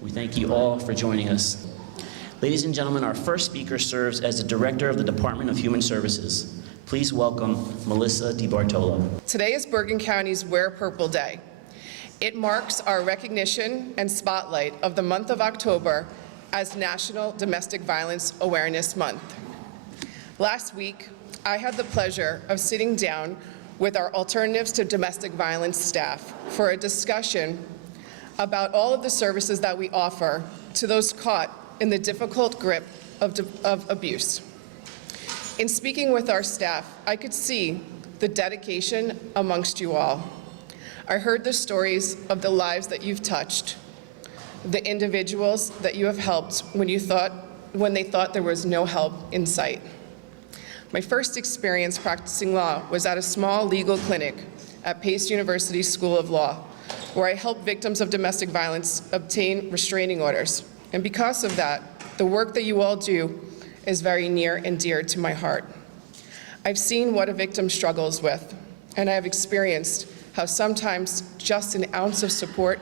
We thank you all for joining us. Ladies and gentlemen, our first speaker serves as the Director of the Department of Human Services. Please welcome Melissa DiBartolo. Today is Bergen County's Wear Purple Day. It marks our recognition and spotlight of the month of October as National Domestic Violence Awareness Month. Last week, I had the pleasure of sitting down with our Alternatives to Domestic Violence staff for a discussion about all of the services that we offer to those caught in the difficult grip of abuse. In speaking with our staff, I could see the dedication amongst you all. I heard the stories of the lives that you've touched, the individuals that you have helped when they thought there was no help in sight. My first experience practicing law was at a small legal clinic at Pace University School of Law, where I helped victims of domestic violence obtain restraining orders. And because of that, the work that you all do is very near and dear to my heart. I've seen what a victim struggles with, and I have experienced how sometimes just an ounce of support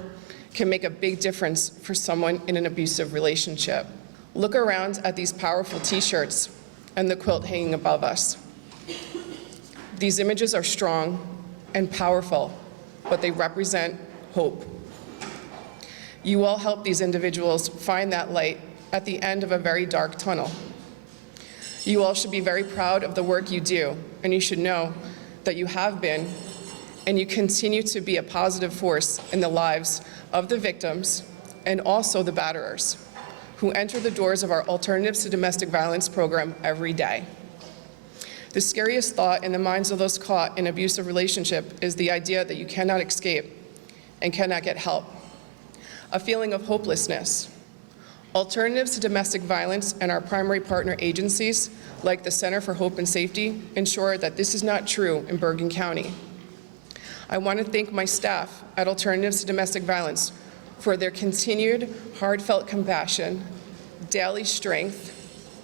can make a big difference for someone in an abusive relationship. Look around at these powerful t-shirts and the quilt hanging above us. These images are strong and powerful, but they represent hope. You all help these individuals find that light at the end of a very dark tunnel. You all should be very proud of the work you do, and you should know that you have been and you continue to be a positive force in the lives of the victims and also the batterers who enter the doors of our Alternatives to Domestic Violence program every day. The scariest thought in the minds of those caught in an abusive relationship is the idea that you cannot escape and cannot get help, a feeling of hopelessness. Alternatives to Domestic Violence and our primary partner agencies, like the Center for Hope and Safety, ensure that this is not true in Bergen County. I want to thank my staff at Alternatives to Domestic Violence for their continued heartfelt compassion, daily strength,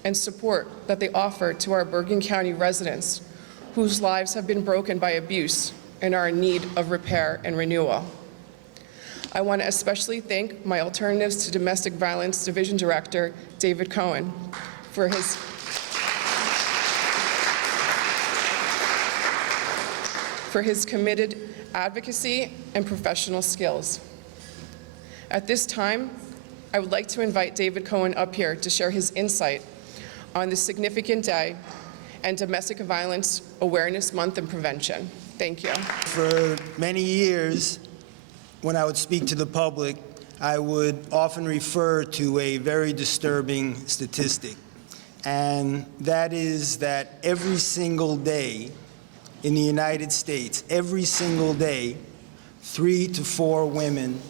and support that they offer to our Bergen County residents whose lives have been broken by abuse and are in need of repair and renewal. I want to especially thank my Alternatives to Domestic Violence Division Director, David Cohen, for his committed advocacy and professional skills. At this time, I would like to invite David Cohen up here to share his insight on this significant day and Domestic Violence Awareness Month and Prevention. Thank you. For many years, when I would speak to the public, I would often refer to a very disturbing statistic, and that is that every single day in the United States, every single day, 3 to 4 women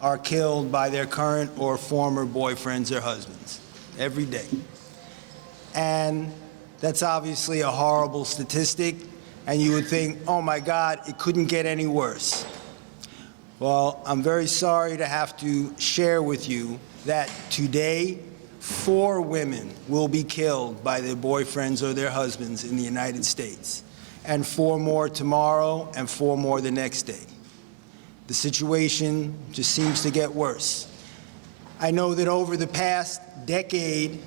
are killed by their current or former boyfriends or husbands, every day. And that's obviously a horrible statistic, and you would think, oh my God, it couldn't get any worse. Well, I'm very sorry to have to share with you that today, 4 women will be killed by their boyfriends or their husbands in the United States, and 4 more tomorrow, and 4 more the next day. The situation just seems to get worse. I know that over the past decade,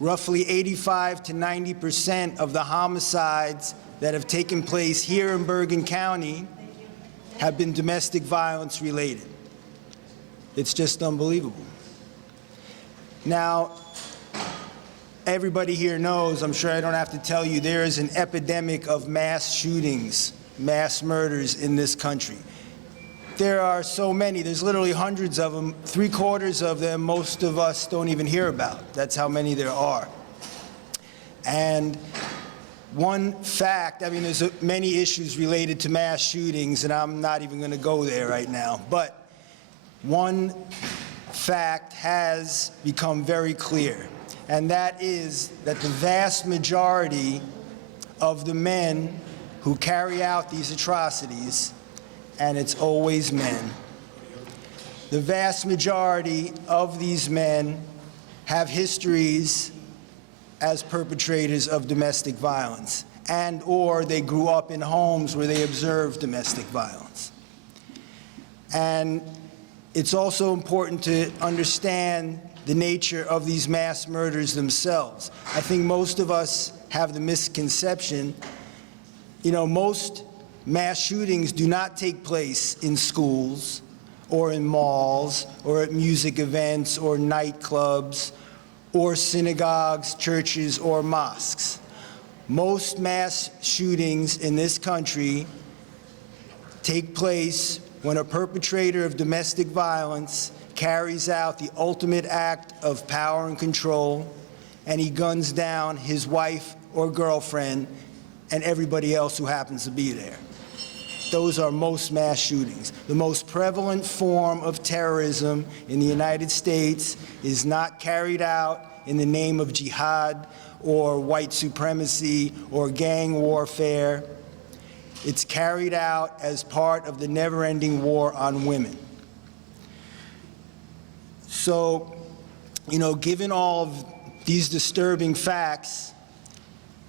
roughly 85 to 90% of the homicides that have taken place here in Bergen County have been domestic violence related. It's just unbelievable. Now, everybody here knows, I'm sure I don't have to tell you, there is an epidemic of mass shootings, mass murders in this country. There are so many, there's literally hundreds of them, 3/4 of them most of us don't even hear about. That's how many there are. And one fact, I mean, there's many issues related to mass shootings, and I'm not even gonna go there right now, but one fact has become very clear, and that is that the vast majority of the men who carry out these atrocities, and it's always men, the vast majority of these men have histories as perpetrators of domestic violence, and or they grew up in homes where they observed domestic violence. And it's also important to understand the nature of these mass murders themselves. I think most of us have the misconception, most mass shootings do not take place in schools or in malls or at music events or nightclubs or synagogues, churches, or mosques. Most mass shootings in this country take place when a perpetrator of domestic violence carries out the ultimate act of power and control, and he guns down his wife or girlfriend and everybody else who happens to be there. Those are most mass shootings. The most prevalent form of terrorism in the United States is not carried out in the name of jihad or white supremacy or gang warfare. It's carried out as part of the never-ending war on women. So, given all of these disturbing facts,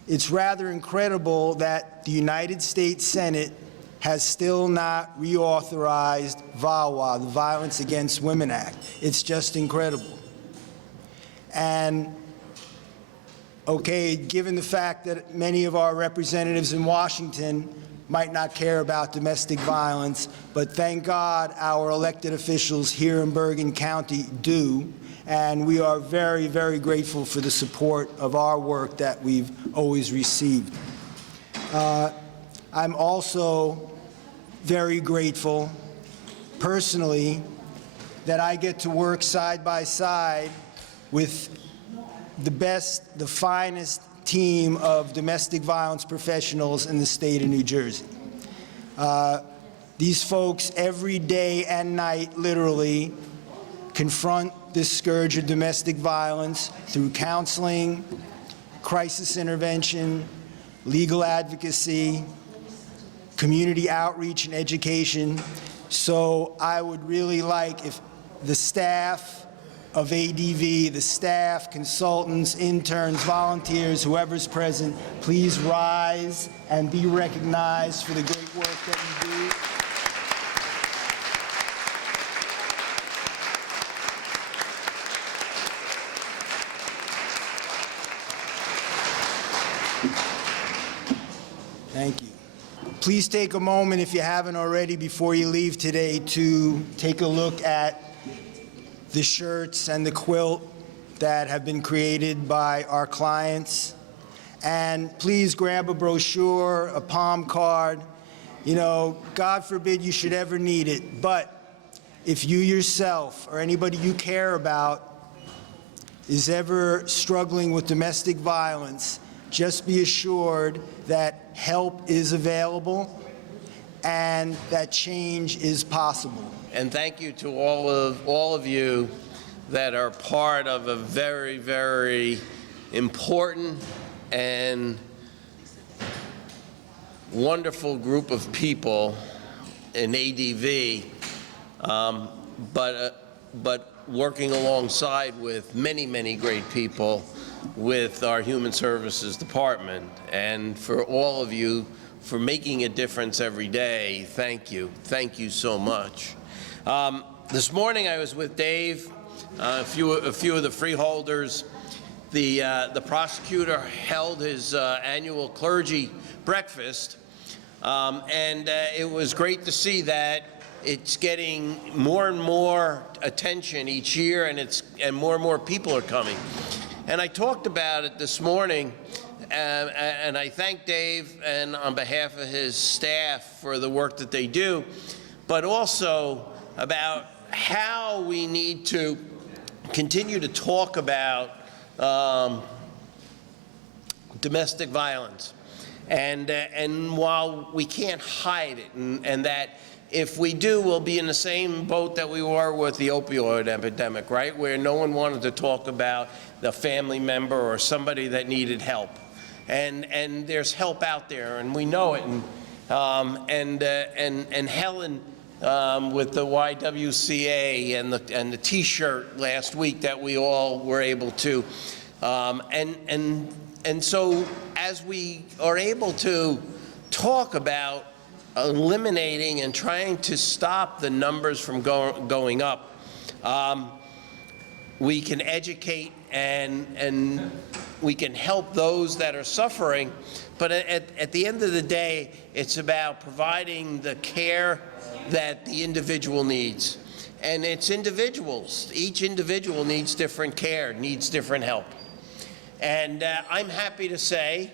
it's rather incredible that the United States Senate has still not reauthorized VAWA, the Violence Against Women Act. It's just incredible. And okay, given the fact that many of our representatives in Washington might not care about domestic violence, but thank God our elected officials here in Bergen County do, and we are very, very grateful for the support of our work that we've always received. I'm also very grateful, personally, that I get to work side by side with the best, the finest team of domestic violence professionals in the state of New Jersey. These folks every day and night, literally, confront this scourge of domestic violence through counseling, crisis intervention, legal advocacy, community outreach and education. So I would really like if the staff of ADV, the staff, consultants, interns, volunteers, whoever's present, please rise and be recognized for the great work that you do. Thank you. Please take a moment, if you haven't already, before you leave today, to take a look at the shirts and the quilt that have been created by our clients. And please grab a brochure, a palm card. God forbid you should ever need it, but if you yourself or anybody you care about is ever struggling with domestic violence, just be assured that help is available and that change is possible. And thank you to all of you that are part of a very, very important and wonderful group of people in ADV, but working alongside with many, many great people with our Human Services Department. And for all of you for making a difference every day, thank you. Thank you so much. This morning I was with Dave, a few of the freeholders. The prosecutor held his annual clergy breakfast, and it was great to see that it's getting more and more attention each year, and more people are coming. And I talked about it this morning, and I thank Dave and on behalf of his staff for the work that they do, but also about how we need to continue to talk about domestic violence. And while we can't hide it, and that if we do, we'll be in the same boat that we were with the opioid epidemic, right? Where no one wanted to talk about the family member or somebody that needed help. And there's help out there, and we know it. And Helen, with the YWCA and the T-shirt last week that we all were able to, and so as we are able to talk about eliminating and trying to stop the numbers from going up. We can educate and we can help those that are suffering, but at the end of the day, it's about providing the care that the individual needs. And it's individuals. Each individual needs different care, needs different help. And I'm happy to say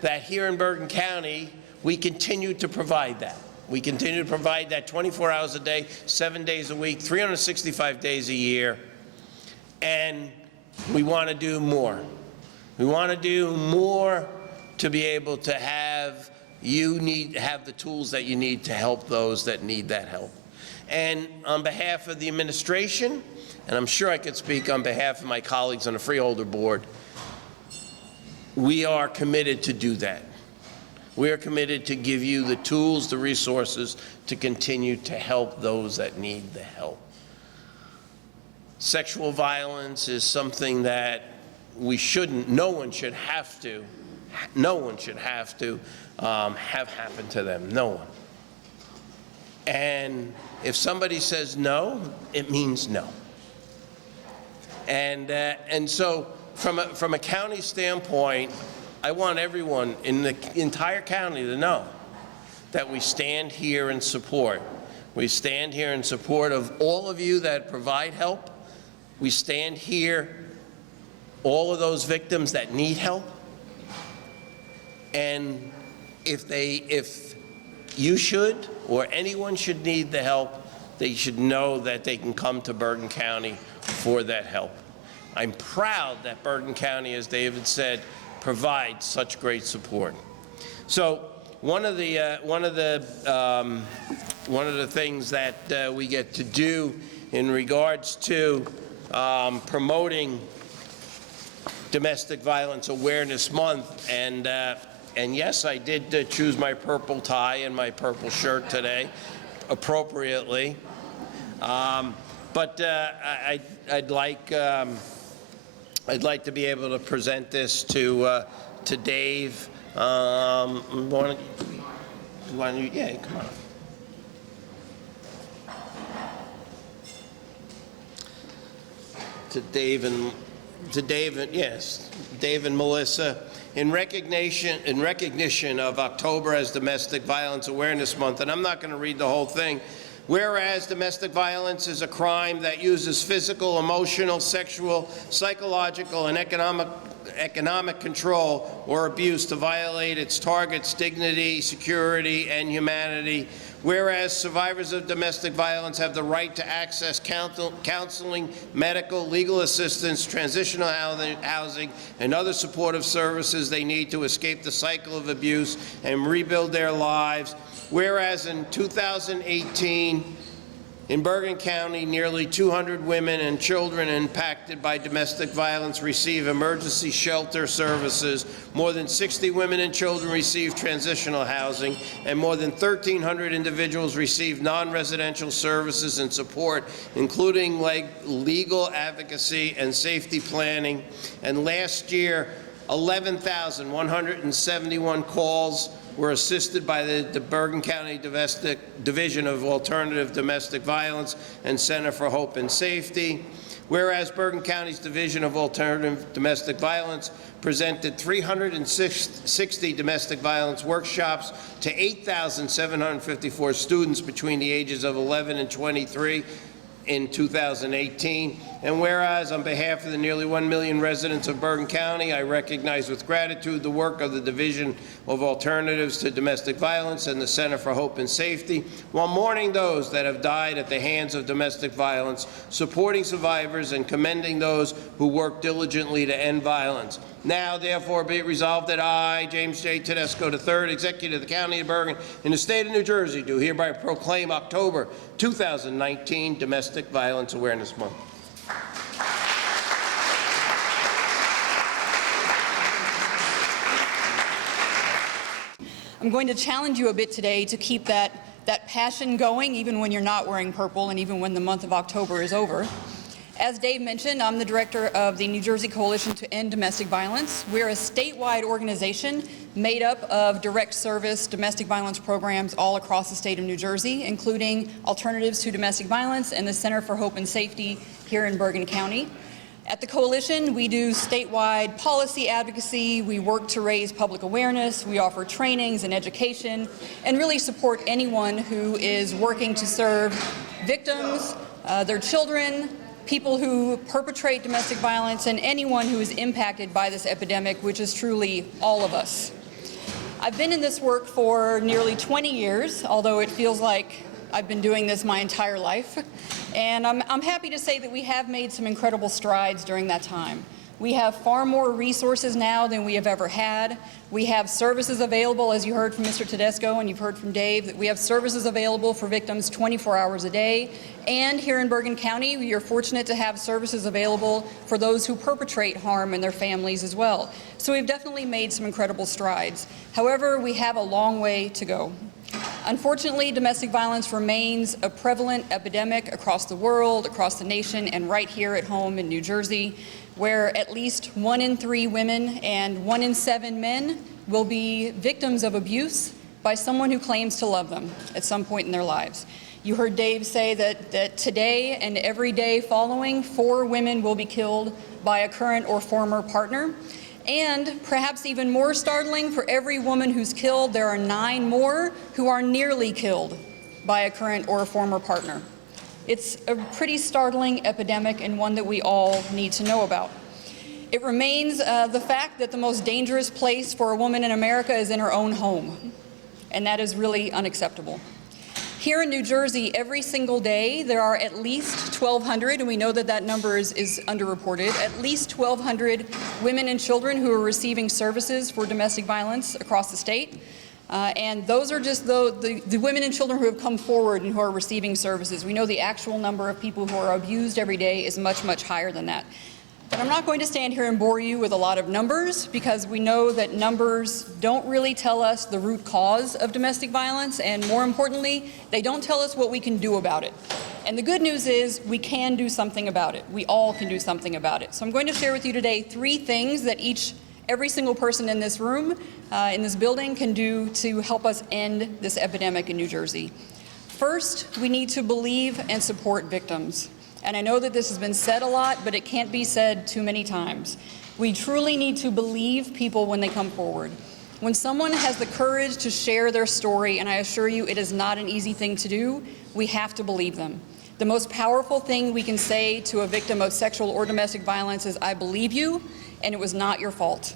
that here in Bergen County, we continue to provide that. We continue to provide that 24 hours a day, 7 days a week, 365 days a year. And we want to do more. We want to do more to be able to have the tools that you need to help those that need that help. And on behalf of the administration, and I'm sure I could speak on behalf of my colleagues on the Freeholder Board, we are committed to do that. We are committed to give you the tools, the resources to continue to help those that need the help. Sexual violence is something that no one should have to have happen to them, no one. And if somebody says no, it means no. And so from a county standpoint, I want everyone in the entire county to know that we stand here in support. We stand here in support of all of you that provide help. We stand here, all of those victims that need help. And if you should, or anyone should need the help, they should know that they can come to Bergen County for that help. I'm proud that Bergen County, as David said, provides such great support. So one of the things that we get to do in regards to promoting Domestic Violence Awareness Month, and yes, I did choose my purple tie and my purple shirt today, appropriately. But I'd like to be able to present this to Dave. Why don't you, yeah, come on. To Dave and Melissa. In recognition of October as Domestic Violence Awareness Month, and I'm not going to read the whole thing. Whereas domestic violence is a crime that uses physical, emotional, sexual, psychological, and economic control or abuse to violate its target's dignity, security, and humanity. Whereas survivors of domestic violence have the right to access counseling, medical, legal assistance, transitional housing, and other supportive services they need to escape the cycle of abuse and rebuild their lives. Whereas in 2018, in Bergen County, nearly 200 women and children impacted by domestic violence receive emergency shelter services, more than 60 women and children receive transitional housing, and more than 1,300 individuals receive non-residential services and support, including legal advocacy and safety planning. And last year, 11,171 calls were assisted by the Bergen County Division of Alternative Domestic Violence and Center for Hope and Safety. Whereas Bergen County's Division of Alternative Domestic Violence presented 360 domestic violence workshops to 8,754 students between the ages of 11 and 23 in 2018. And whereas on behalf of the nearly 1 million residents of Bergen County, I recognize with gratitude the work of the Division of Alternatives to Domestic Violence and the Center for Hope and Safety, while mourning those that have died at the hands of domestic violence, supporting survivors, and commending those who work diligently to end violence. Now, therefore, be it resolved that I, James J. Tedesco III, Executive of the County of Bergen, in the state of New Jersey, do hereby proclaim October 2019 Domestic Violence Awareness Month. I'm going to challenge you a bit today to keep that passion going even when you're not wearing purple and even when the month of October is over. As Dave mentioned, I'm the director of the New Jersey Coalition to End Domestic Violence. We're a statewide organization made up of direct service domestic violence programs all across the state of New Jersey, including Alternatives to Domestic Violence and the Center for Hope and Safety here in Bergen County. At the Coalition, we do statewide policy advocacy, we work to raise public awareness, we offer trainings and education, and really support anyone who is working to serve victims, their children, people who perpetrate domestic violence, and anyone who is impacted by this epidemic, which is truly all of us. I've been in this work for nearly 20 years, although it feels like I've been doing this my entire life. And I'm happy to say that we have made some incredible strides during that time. We have far more resources now than we have ever had. We have services available, as you heard from Mr. Tedesco and you've heard from Dave, that we have services available for victims 24 hours a day. And here in Bergen County, we are fortunate to have services available for those who perpetrate harm in their families as well. So we've definitely made some incredible strides. However, we have a long way to go. Unfortunately, domestic violence remains a prevalent epidemic across the world, across the nation, and right here at home in New Jersey, where at least 1 in 3 women and 1 in 7 men will be victims of abuse by someone who claims to love them at some point in their lives. You heard Dave say that today and every day following, 4 women will be killed by a current or former partner. And perhaps even more startling, for every woman who's killed, there are 9 more who are nearly killed by a current or a former partner. It's a pretty startling epidemic and one that we all need to know about. It remains the fact that the most dangerous place for a woman in America is in her own home, and that is really unacceptable. Here in New Jersey, every single day, there are at least 1,200, and we know that that number is underreported, at least 1,200 women and children who are receiving services for domestic violence across the state. And those are just the women and children who have come forward and who are receiving services. We know the actual number of people who are abused every day is much, much higher than that. But I'm not going to stand here and bore you with a lot of numbers, because we know that numbers don't really tell us the root cause of domestic violence, and more importantly, they don't tell us what we can do about it. And the good news is we can do something about it. We all can do something about it. So I'm going to share with you today 3 things that every single person in this room, in this building, can do to help us end this epidemic in New Jersey. First, we need to believe and support victims. And I know that this has been said a lot, but it can't be said too many times. We truly need to believe people when they come forward. When someone has the courage to share their story, and I assure you it is not an easy thing to do, we have to believe them. The most powerful thing we can say to a victim of sexual or domestic violence is, "I believe you, and it was not your fault."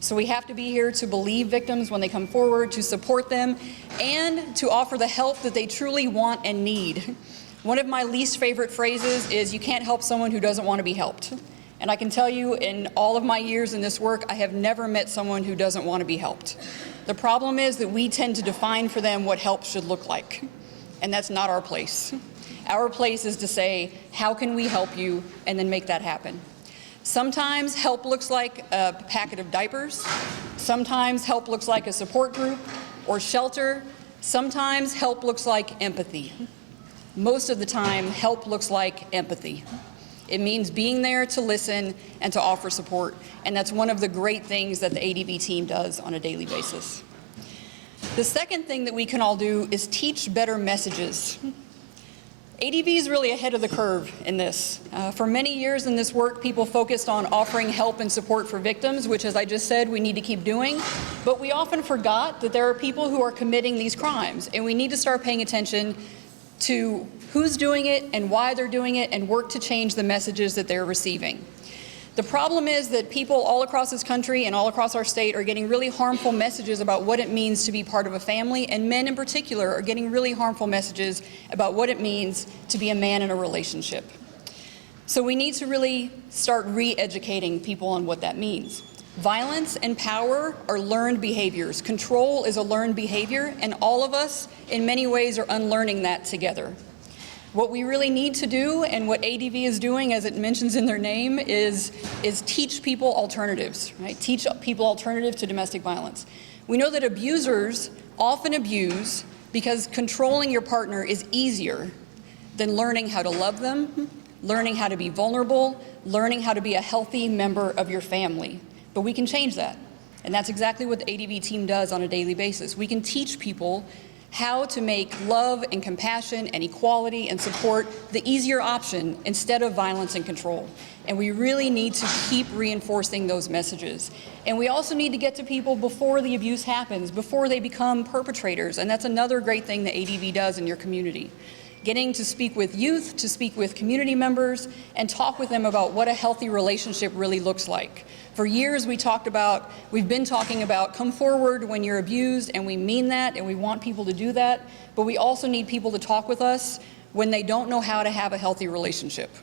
So we have to be here to believe victims when they come forward, to support them, and to offer the help that they truly want and need. One of my least favorite phrases is, "You can't help someone who doesn't want to be helped." And I can tell you, in all of my years in this work, I have never met someone who doesn't want to be helped. The problem is that we tend to define for them what help should look like, and that's not our place. Our place is to say, how can we help you, and then make that happen. Sometimes help looks like a packet of diapers. Sometimes help looks like a support group or shelter. Sometimes help looks like empathy. Most of the time, help looks like empathy. It means being there to listen and to offer support, and that's one of the great things that the ADV team does on a daily basis. The second thing that we can all do is teach better messages. ADV is really ahead of the curve in this. For many years in this work, people focused on offering help and support for victims, which, as I just said, we need to keep doing. But we often forgot that there are people who are committing these crimes, and we need to start paying attention to who's doing it and why they're doing it, and work to change the messages that they're receiving. The problem is that people all across this country and all across our state are getting really harmful messages about what it means to be part of a family, and men in particular are getting really harmful messages about what it means to be a man in a relationship. So we need to really start re-educating people on what that means. Violence and power are learned behaviors. Control is a learned behavior, and all of us, in many ways, are unlearning that together. What we really need to do, and what ADV is doing, as it mentions in their name, is teach people alternatives, right? Teach people alternatives to domestic violence. We know that abusers often abuse because controlling your partner is easier than learning how to love them, learning how to be vulnerable, learning how to be a healthy member of your family. But we can change that. And that's exactly what the ADV team does on a daily basis. We can teach people how to make love and compassion and equality and support the easier option instead of violence and control. And we really need to keep reinforcing those messages. And we also need to get to people before the abuse happens, before they become perpetrators. And that's another great thing that ADV does in your community. Getting to speak with youth, to speak with community members, and talk with them about what a healthy relationship really looks like. For years we've been talking about come forward when you're abused, and we mean that, and we want people to do that, but we also need people to talk with us when they don't know how to have a healthy relationship.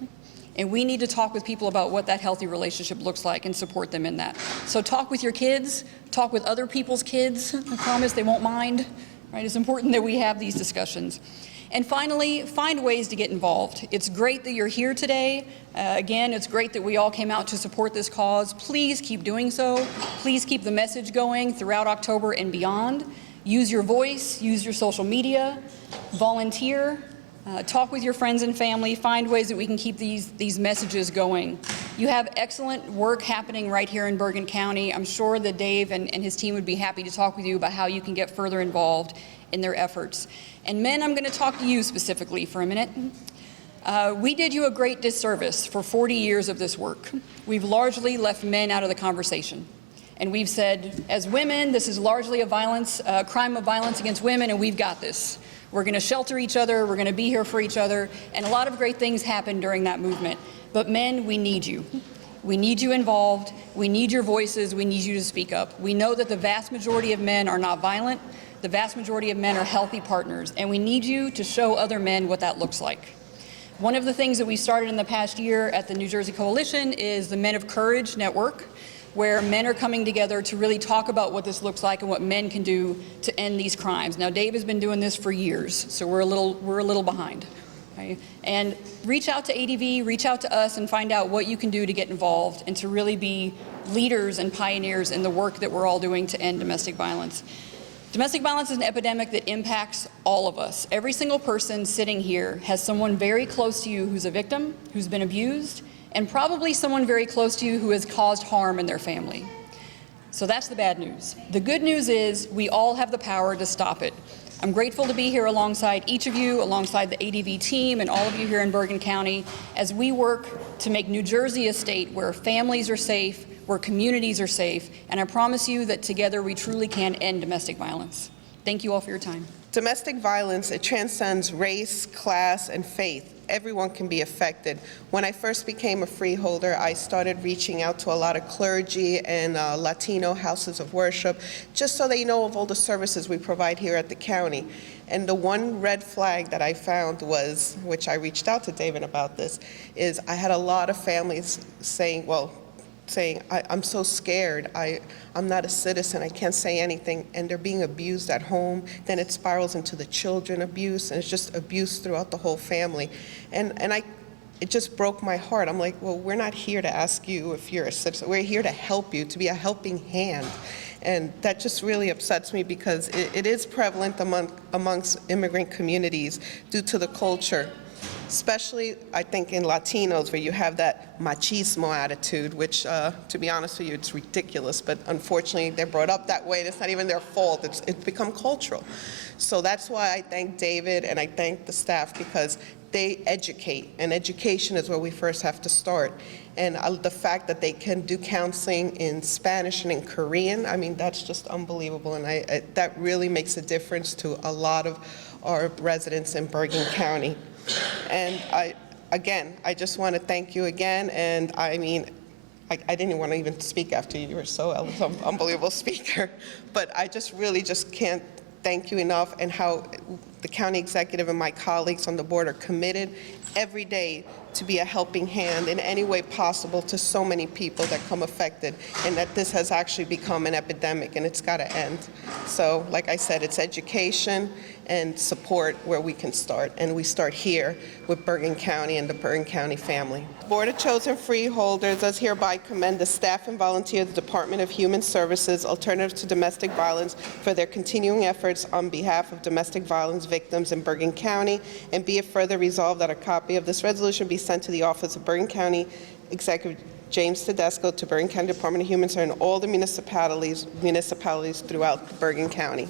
And we need to talk with people about what that healthy relationship looks like and support them in that. So talk with your kids, talk with other people's kids. I promise they won't mind, right? It's important that we have these discussions. And finally, find ways to get involved. It's great that you're here today. Again, it's great that we all came out to support this cause. Please keep doing so. Please keep the message going throughout October and beyond. Use your voice, use your social media, volunteer, talk with your friends and family, find ways that we can keep these messages going. You have excellent work happening right here in Bergen County. I'm sure that Dave and his team would be happy to talk with you about how you can get further involved in their efforts. And men, I'm going to talk to you specifically for a minute. We did you a great disservice for 40 years of this work. We've largely left men out of the conversation. And we've said, as women, this is largely a crime of violence against women, and we've got this. We're going to shelter each other, we're going to be here for each other, and a lot of great things happened during that movement. But men, we need you. We need you involved, we need your voices, we need you to speak up. We know that the vast majority of men are not violent, the vast majority of men are healthy partners, and we need you to show other men what that looks like. One of the things that we started in the past year at the New Jersey Coalition is the Men of Courage Network, where men are coming together to really talk about what this looks like and what men can do to end these crimes. Now, Dave has been doing this for years, so we're a little behind. Okay? And reach out to ADV, reach out to us, and find out what you can do to get involved and to really be leaders and pioneers in the work that we're all doing to end domestic violence. Domestic violence is an epidemic that impacts all of us. Every single person sitting here has someone very close to you who's a victim, who's been abused, and probably someone very close to you who has caused harm in their family. So that's the bad news. The good news is we all have the power to stop it. I'm grateful to be here alongside each of you, alongside the ADV team and all of you here in Bergen County, as we work to make New Jersey a state where families are safe, where communities are safe, and I promise you that together we truly can end domestic violence. Thank you all for your time. Domestic violence, it transcends race, class, and faith. Everyone can be affected. When I first became a freeholder, I started reaching out to a lot of clergy and Latino houses of worship, just so they know of all the services we provide here at the county. And the one red flag that I found was, which I reached out to David about this, is I had a lot of families saying, I'm so scared, I'm not a citizen, I can't say anything, and they're being abused at home. Then it spirals into the children abuse, and it's just abuse throughout the whole family. And it just broke my heart. I'm like, well, we're not here to ask you if you're a citizen. We're here to help you, to be a helping hand. And that just really upsets me because it is prevalent amongst immigrant communities due to the culture. Especially, I think, in Latinos, where you have that machismo attitude, which, to be honest with you, it's ridiculous, but unfortunately, they're brought up that way, and it's not even their fault. It's become cultural. So that's why I thank David, and I thank the staff, because they educate, and education is where we first have to start. And the fact that they can do counseling in Spanish and in Korean, I mean, that's just unbelievable, and that really makes a difference to a lot of our residents in Bergen County. And I just want to thank you again, and I mean, I didn't want to even speak after you. You were so unbelievable speaker, but I just really just can't thank you enough, and how the county executive and my colleagues on the board are committed every day to be a helping hand in any way possible to so many people that come affected, and that this has actually become an epidemic, and it's got to end. So, like I said, it's education, and support where we can start. And we start here with Bergen County and the Bergen County family. Board of Chosen Freeholders does hereby commend the staff and volunteers of the Department of Human Services, Alternatives to Domestic Violence, for their continuing efforts on behalf of domestic violence victims in Bergen County, and be it further resolved that a copy of this resolution be sent to the office of Bergen County Executive James Tedesco, to Bergen County Department of Human Services and all the municipalities throughout Bergen County.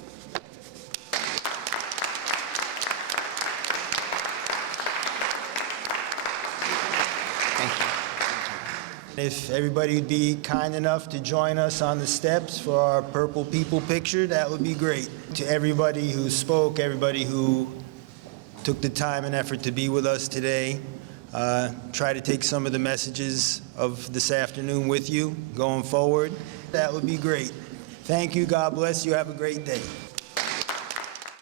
If everybody would be kind enough to join us on the steps for our Purple People picture, that would be great. To everybody who spoke, everybody who took the time and effort to be with us today, try to take some of the messages of this afternoon with you going forward. That would be great. Thank you. God bless you. Have a great day.